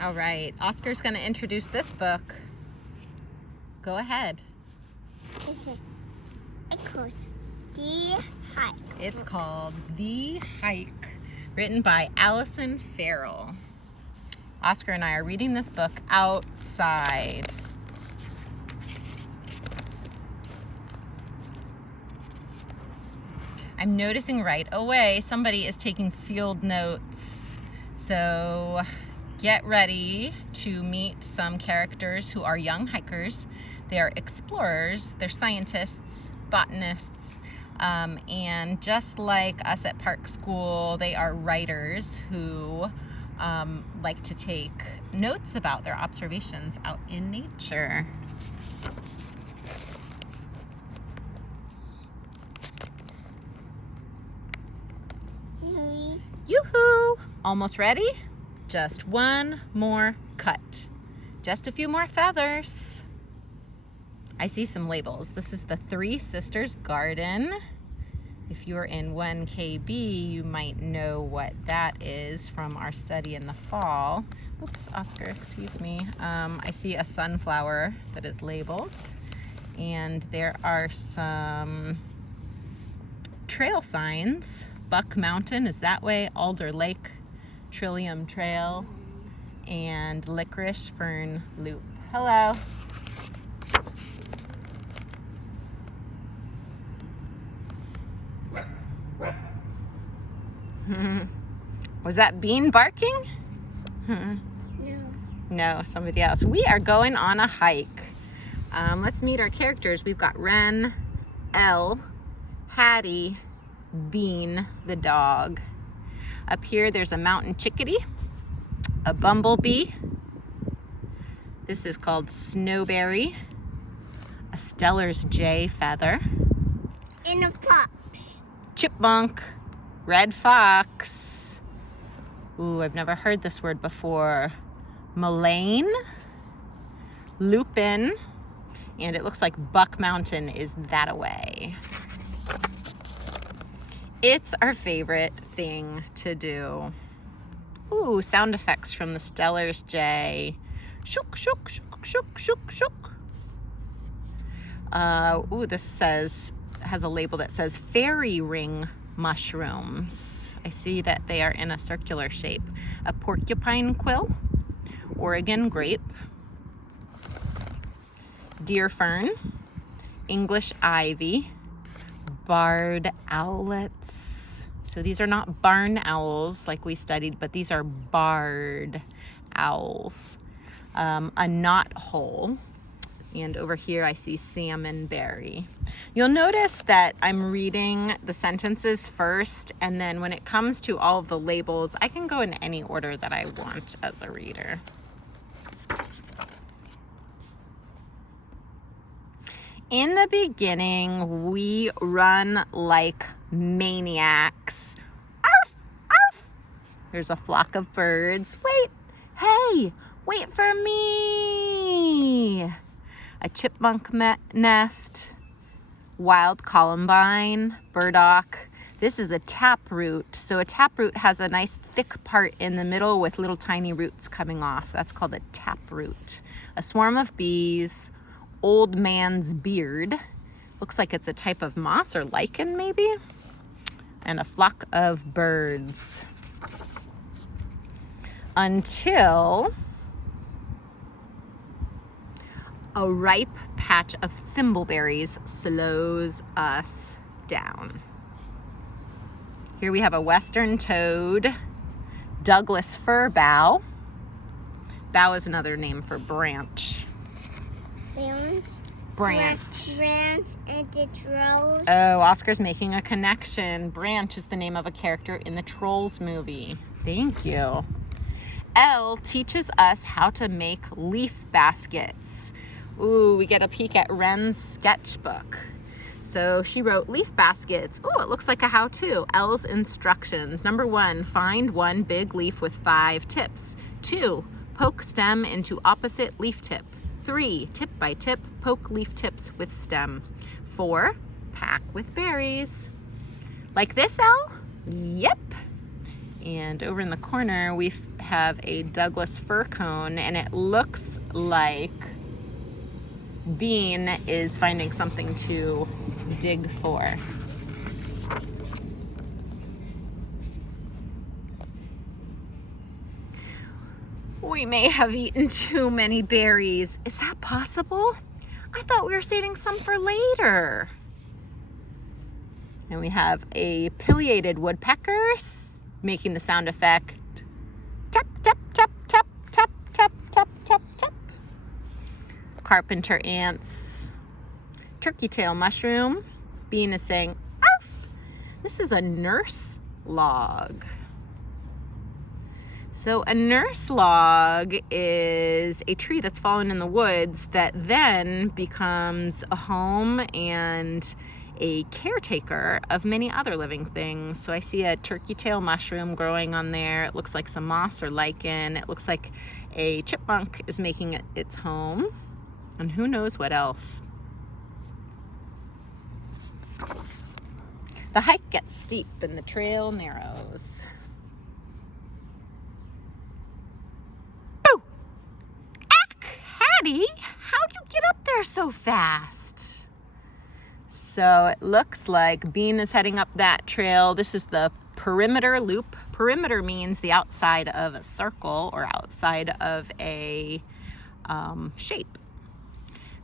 All right, Oscar's going to introduce this book. Go ahead. It's called The Hike. It's called The Hike, written by Allison Farrell. Oscar and I are reading this book outside. I'm noticing right away somebody is taking field notes. So get ready to meet some characters who are young hikers. They are explorers, they're scientists, botanists, and just like us at Park School, they are writers who like to take notes about their observations out in nature. Yoo-hoo! Almost ready? Just one more cut. Just a few more feathers. I see some labels. This is the Three Sisters Garden. If you're in 1KB, you might know what that is from our study in the fall. Oops, Oscar, excuse me. I see a sunflower that is labeled. And there are some trail signs. Buck Mountain is that way, Alder Lake, Trillium Trail, and Licorice Fern Loop. Hello. Was that Bean barking? No. No, somebody else. We are going on a hike. Let's meet our characters. We've got Wren, Elle, Hattie, Bean the dog. Up here there's a mountain chickadee, a bumblebee. This is called Snowberry, a Steller's jay feather, And a fox. chipmunk, red fox. Ooh, I've never heard this word before. Mullein, lupin, and it looks like Buck Mountain is that away. It's our favorite thing to do. Ooh, sound effects from the Steller's jay. Shook, shook, shook, shook, shook, shook. Ooh, this has a label that says fairy ring mushrooms. I see that they are in a circular shape. A porcupine quill, Oregon grape, deer fern, English ivy, barred owlets. So these are not barn owls like we studied, but these are barred owls. A knot hole. And over here I see salmonberry. You'll notice that I'm reading the sentences first, and then when it comes to all of the labels, I can go in any order that I want as a reader. In the beginning, we run like maniacs. Arf, arf. There's a flock of birds. Wait, hey, wait for me. A chipmunk nest, wild columbine, burdock. This is a taproot. So a taproot has a nice thick part in the middle with little tiny roots coming off. That's called a taproot. A swarm of bees, old man's beard. Looks like it's a type of moss or lichen maybe. And a flock of birds. Until a ripe patch of thimbleberries slows us down. Here we have a western toad, Douglas fir bough. Bough is another name for branch. Branch. Branch and the trolls. Oh, Oscar's making a connection. Branch is the name of a character in the Trolls movie. Thank you. Elle teaches us how to make leaf baskets. Ooh, we get a peek at Wren's sketchbook. So she wrote leaf baskets. Ooh, it looks like a how-to. Elle's instructions. Number 1, find one big leaf with 5 tips. 2, poke stem into opposite leaf tip. 3, tip by tip, poke leaf tips with stem. 4, pack with berries. Like this, Elle? Yep. And over in the corner, we have a Douglas fir cone, and it looks like Bean is finding something to dig for. We may have eaten too many berries. Is that possible? I thought we were saving some for later. And we have a pileated woodpecker making the sound effect tap, tap, tap, tap, tap, tap, tap, tap, tap. Carpenter ants. Turkey tail mushroom. Bean is saying, arf! This is a nurse log. So a nurse log is a tree that's fallen in the woods that then becomes a home and a caretaker of many other living things. So I see a turkey tail mushroom growing on there. It looks like some moss or lichen. It looks like a chipmunk is making it its home. And who knows what else. The hike gets steep and the trail narrows. Hattie, how'd you get up there so fast? So it looks like Bean is heading up that trail. This is the perimeter loop. Perimeter means the outside of a circle or outside of a shape.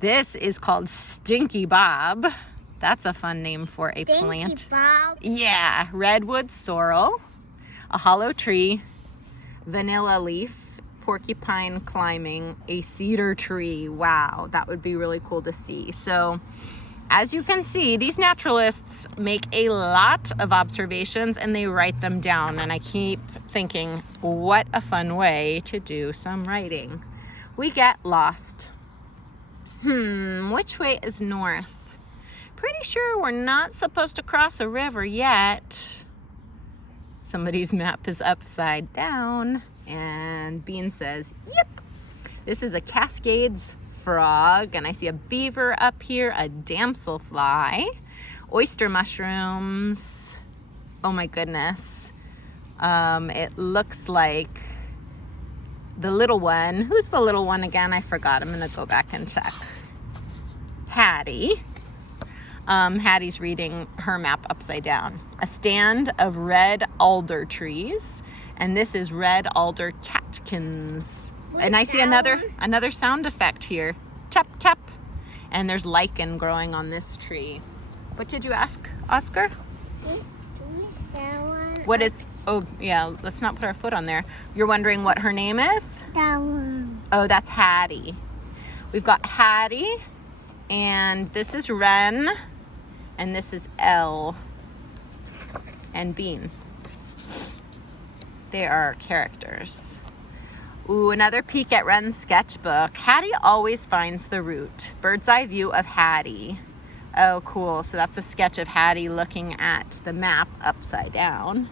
This is called Stinky Bob. That's a fun name for a plant. Stinky Bob. Yeah, redwood sorrel, a hollow tree, vanilla leaf, porcupine climbing, a cedar tree. Wow, that would be really cool to see. So as you can see, these naturalists make a lot of observations and they write them down. And I keep thinking, what a fun way to do some writing. We get lost. Which way is north? Pretty sure we're not supposed to cross a river yet. Somebody's map is upside down. And Bean says, yep, this is a Cascades frog. And I see a beaver up here, a damselfly, oyster mushrooms. Oh my goodness. It looks like the little one. Who's the little one again? I forgot. I'm going to go back and check. Hattie. Hattie's reading her map upside down. A stand of red alder trees. And this is red alder catkins. And I see another sound effect here. Tap, tap. And there's lichen growing on this tree. What did you ask, Oscar? What is, oh yeah, let's not put our foot on there. You're wondering what her name is? That one. Oh, that's Hattie. We've got Hattie, and this is Wren, and this is Elle, and Bean. They are characters. Ooh, another peek at Wren's sketchbook. Hattie always finds the route. Bird's eye view of Hattie. Oh, cool. So that's a sketch of Hattie looking at the map upside down.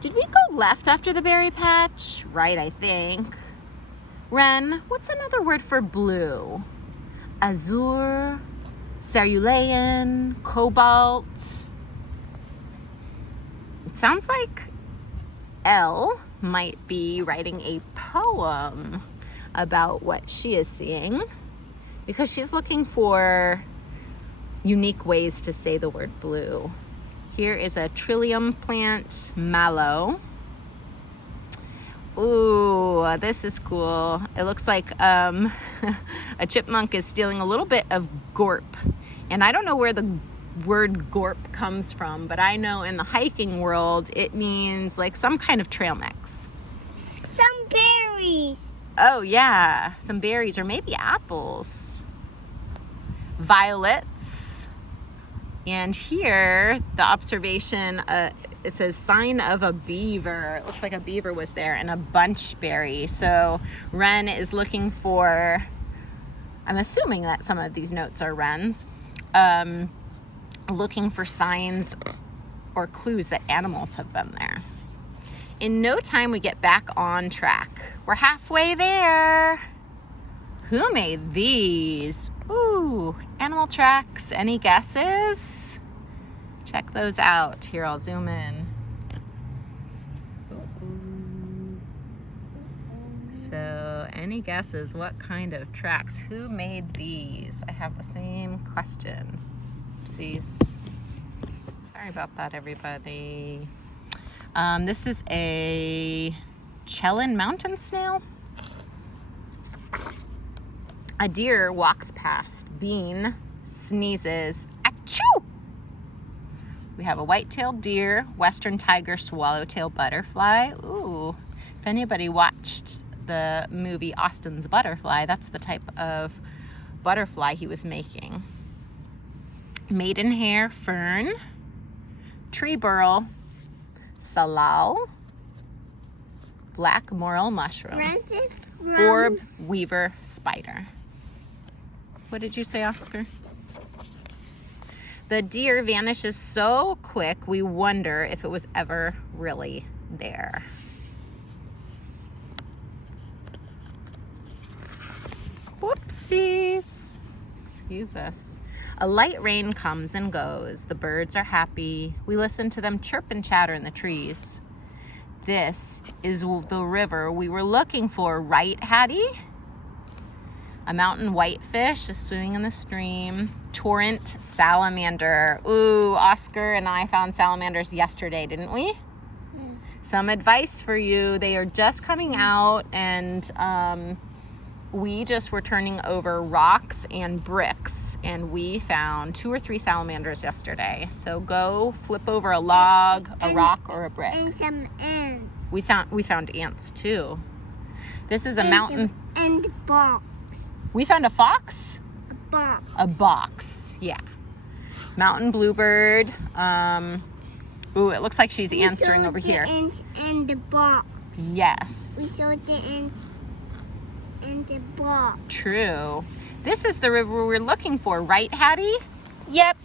Did we go left after the berry patch? Right, I think. Wren, what's another word for blue? Azure, cerulean, cobalt. It sounds like Elle might be writing a poem about what she is seeing because she's looking for unique ways to say the word blue. Here is a trillium plant, mallow. Ooh, this is cool. It looks like a chipmunk is stealing a little bit of gorp. And I don't know where the word gorp comes from, but I know in the hiking world it means like some kind of trail mix. Some berries. Oh yeah, some berries or maybe apples. Violets. And here the observation, it says sign of a beaver. It looks like a beaver was there, and a bunchberry. So Wren is looking for, I'm assuming that some of these notes are Wren's, looking for signs or clues that animals have been there. In no time, we get back on track. We're halfway there. Who made these? Ooh, animal tracks. Any guesses? Check those out. Here, I'll zoom in. Ooh. So, any guesses what kind of tracks? Who made these? I have the same question. Oopsies. Sorry about that, everybody. This is a Chelan mountain snail. A deer walks past. Bean sneezes. Achoo! We have a white-tailed deer, western tiger, swallowtail butterfly. Ooh, if anybody watched the movie Austin's Butterfly, that's the type of butterfly he was making. Maidenhair fern, tree burl, salal, black morel mushroom, orb weaver spider. What did you say, Oscar? The deer vanishes so quick, we wonder if it was ever really there. Whoopsies. Excuse us. A light rain comes and goes. The birds are happy. We listen to them chirp and chatter in the trees. This is the river we were looking for, right, Hattie? A mountain whitefish is swimming in the stream. Torrent salamander. Ooh, Oscar and I found salamanders yesterday, didn't we? Some advice for you. They are just coming out, and we just were turning over rocks and bricks, and we found 2 or 3 salamanders yesterday. So go flip over a log, a rock, or a brick. And some ants. We found ants too. This is a mountain. And box. We found a fox? A box. A box, yeah. Mountain bluebird. Ooh, it looks like she's answering over here. We saw the ants and the box. Yes. We saw the ants and the box. True. This is the river we're looking for, right, Hattie? Yep.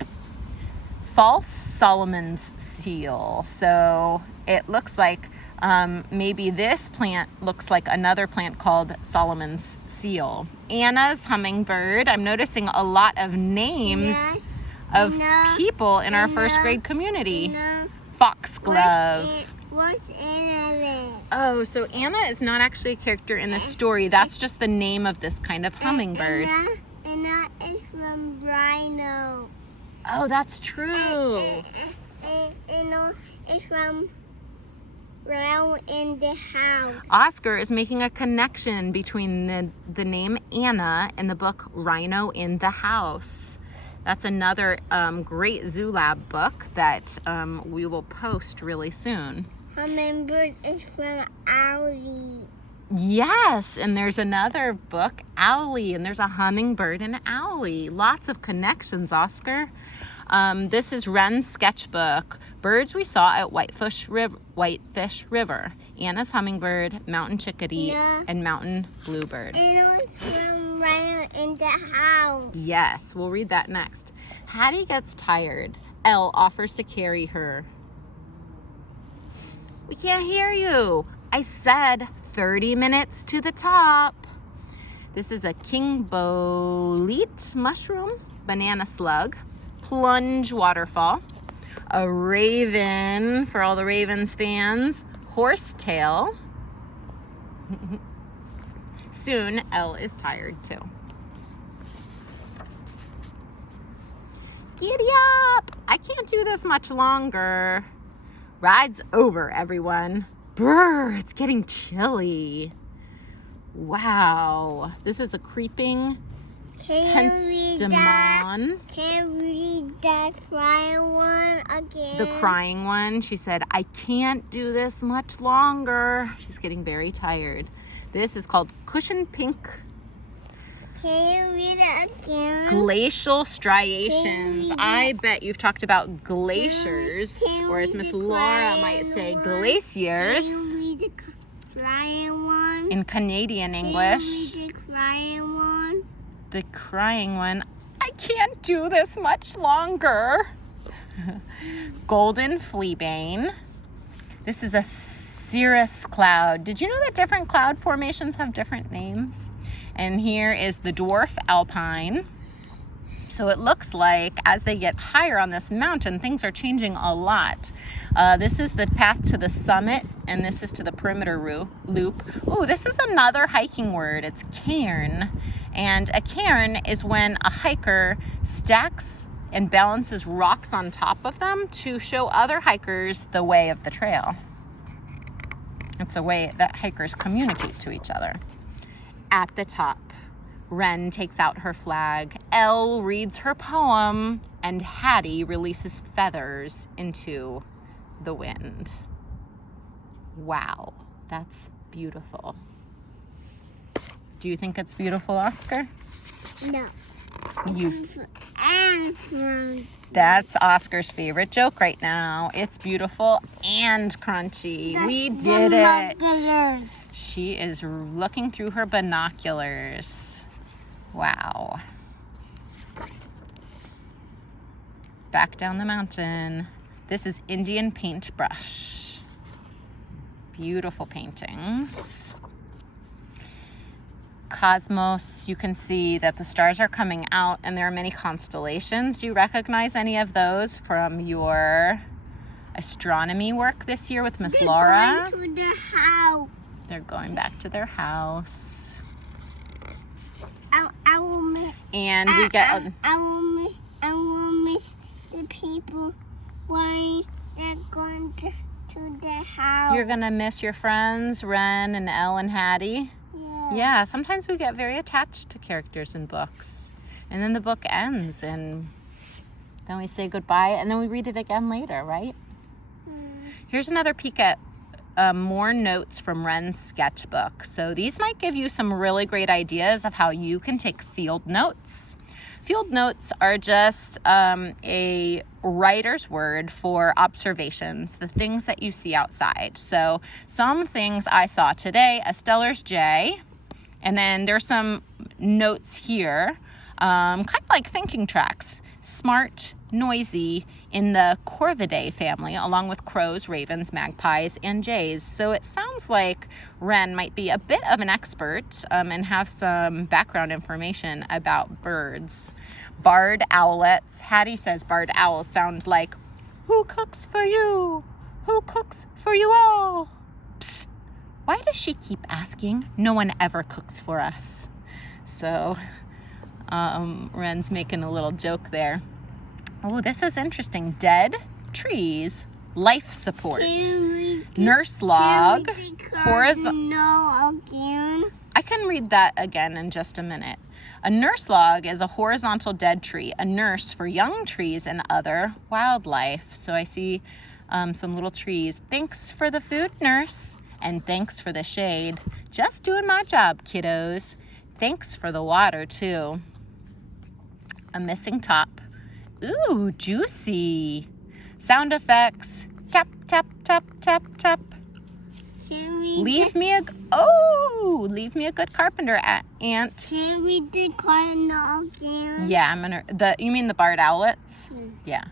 False Solomon's seal. So it looks like maybe this plant looks like another plant called Solomon's seal. Anna's hummingbird. I'm noticing a lot of names of people in our first grade community. Foxglove. What's Anna there? Oh, so Anna is not actually a character in the story. That's just the name of this kind of hummingbird. Anna is from Rhino. Oh, that's true. Anna is from Rhino in the house. Oscar is making a connection between the name Anna and the book Rhino in the House. That's another great Zoo Lab book that we will post really soon. Hummingbird is from Owlie. Yes, and there's another book, Owlie, and there's a hummingbird and Owlie. Lots of connections, Oscar. This is Wren's sketchbook, birds we saw at Whitefish River. Anna's hummingbird, mountain chickadee, and mountain bluebird. Anna's from Rhino in the house. Yes, we'll read that next. Hattie gets tired. Elle offers to carry her. We can't hear you. I said 30 minutes to the top. This is a king bolete mushroom, banana slug, plunge waterfall, a raven for all the Ravens fans, horsetail. Soon, Elle is tired too. Giddy up! I can't do this much longer. Ride's over, everyone. Brr, it's getting chilly. Wow. This is a creeping penstemon. Can you read that crying one again? The crying one. She said, I can't do this much longer. She's getting very tired. This is called Cushion Pink. Can you read it again? Glacial striations. I bet you've talked about glaciers, or as Miss Laura might say, glaciers. Can you read the crying one? In Canadian English. Can you read the crying one? The crying one. I can't do this much longer. Golden fleabane. This is a cirrus cloud. Did you know that different cloud formations have different names? And here is the dwarf alpine. So it looks like as they get higher on this mountain, things are changing a lot. This is the path to the summit, and this is to the perimeter loop. Oh, this is another hiking word. It's cairn. And a cairn is when a hiker stacks and balances rocks on top of them to show other hikers the way of the trail. It's a way that hikers communicate to each other. At the top, Wren takes out her flag, Elle reads her poem, and Hattie releases feathers into the wind. Wow, that's beautiful. Do you think it's beautiful, Oscar? No. That's Oscar's favorite joke right now. It's beautiful and crunchy. We did it. She is looking through her binoculars. Wow. Back down the mountain. This is Indian paintbrush. Beautiful paintings. Cosmos, you can see that the stars are coming out and there are many constellations. Do you recognize any of those from your astronomy work this year with Miss Laura? They're going to the house. They're going back to their house. I will miss. And we get. I will miss the people why they're going to their house. You're gonna miss your friends, Wren and Elle and Hattie. Yeah, sometimes we get very attached to characters in books. And then the book ends and then we say goodbye and then we read it again later, right? Here's another peek at more notes from Wren's sketchbook. So these might give you some really great ideas of how you can take field notes. Field notes are just a writer's word for observations, the things that you see outside. So some things I saw today, a Steller's jay, and then there's some notes here, kind of like thinking tracks. Smart, noisy, in the Corvidae family, along with crows, ravens, magpies, and jays. So it sounds like Wren might be a bit of an expert and have some background information about birds. Barred owlets. Hattie says barred owls sound like, who cooks for you? Who cooks for you all? Psst. Why does she keep asking? No one ever cooks for us. So Wren's making a little joke there. Oh, this is interesting. Dead trees, life support, nurse log, horizontal. I can read that again in just a minute. A nurse log is a horizontal dead tree, a nurse for young trees and other wildlife. So I see some little trees. Thanks for the food, nurse, and thanks for the shade. Just doing my job, kiddos. Thanks for the water, too. A missing top. Ooh, juicy. Sound effects. Tap, tap, tap, tap, tap. Leave me a good carpenter, Aunt. Can we do cardinal again? Yeah, you mean the barred owlets? Yeah.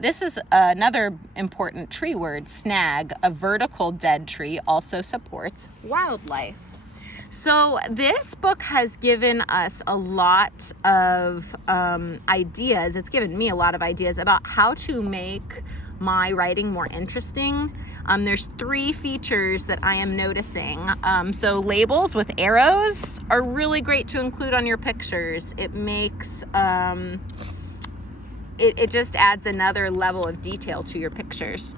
This is another important tree word, snag. A vertical dead tree also supports wildlife. So this book has given us a lot of ideas. It's given me a lot of ideas about how to make my writing more interesting. There's 3 features that I am noticing. So labels with arrows are really great to include on your pictures. It makes, it just adds another level of detail to your pictures.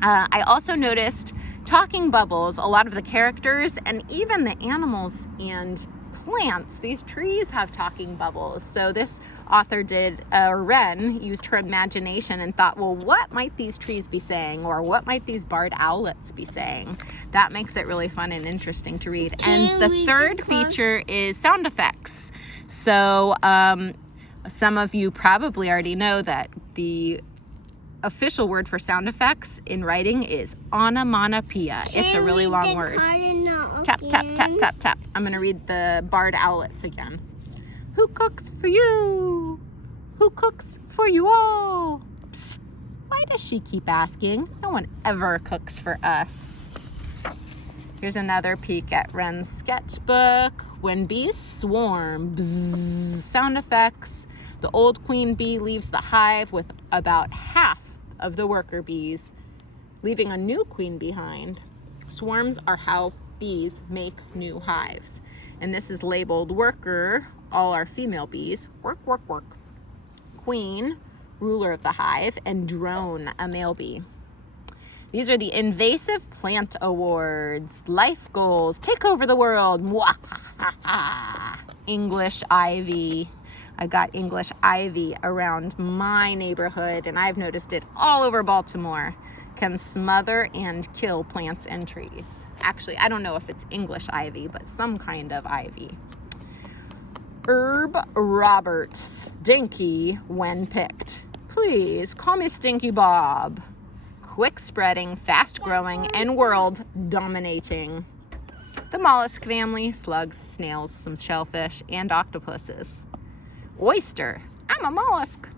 I also noticed talking bubbles. A lot of the characters and even the animals and plants, these trees have talking bubbles. So this author Wren used her imagination and thought, well, what might these trees be saying? Or what might these barred owlets be saying? That makes it really fun and interesting to read. And the third feature is sound effects. So some of you probably already know that the official word for sound effects in writing is onomatopoeia. It's a really long word. Tap, tap, tap, tap, tap. I'm going to read the barred owlets again. Who cooks for you? Who cooks for you all? Psst. Why does she keep asking? No one ever cooks for us. Here's another peek at Wren's sketchbook. When bees swarm, bzzz, sound effects. The old queen bee leaves the hive with about half of the worker bees, leaving a new queen behind. Swarms are how bees make new hives. And this is labeled worker, all are female bees. Work, work, work. Queen, ruler of the hive, and drone, a male bee. These are the Invasive Plant Awards. Life goals, take over the world. English ivy. I got English ivy around my neighborhood, and I've noticed it all over Baltimore. Can smother and kill plants and trees. Actually, I don't know if it's English ivy, but some kind of ivy. Herb Robert, stinky when picked. Please call me Stinky Bob. Quick spreading, fast growing, and world dominating. The mollusk family, slugs, snails, some shellfish, and octopuses. Oyster, I'm a mollusk.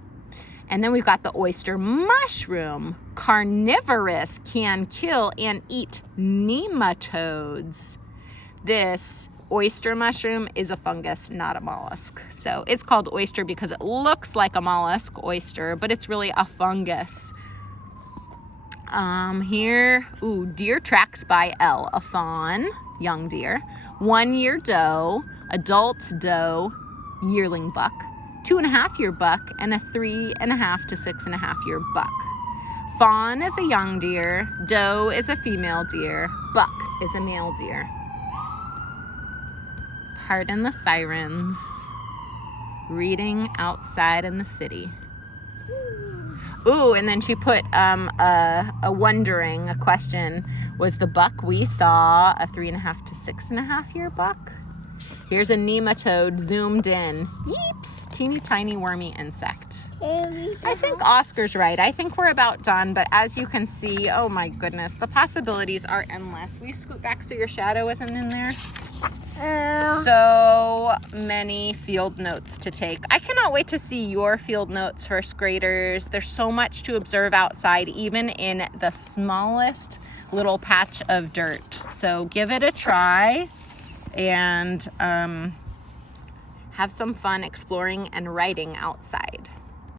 And then we've got the oyster mushroom, carnivorous, can kill and eat nematodes. This oyster mushroom is a fungus, not a mollusk. So it's called oyster because it looks like a mollusk oyster, but it's really a fungus. Deer tracks by L, a fawn, young deer, 1 year doe, adult doe, yearling buck, 2.5-year buck, and a 3.5 to 6.5 year buck. Fawn is a young deer, doe is a female deer, buck is a male deer. Pardon the sirens, reading outside in the city. Ooh, and then she put a question. Was the buck we saw a 3.5 to 6.5 year buck? Here's a nematode zoomed in. Yeeps, teeny tiny wormy insect. I think Oscar's right. I think we're about done, but as you can see, oh my goodness, the possibilities are endless. Will you scoot back so your shadow isn't in there? So many field notes to take. I cannot wait to see your field notes, first graders. There's so much to observe outside, even in the smallest little patch of dirt. So give it a try and have some fun exploring and writing outside.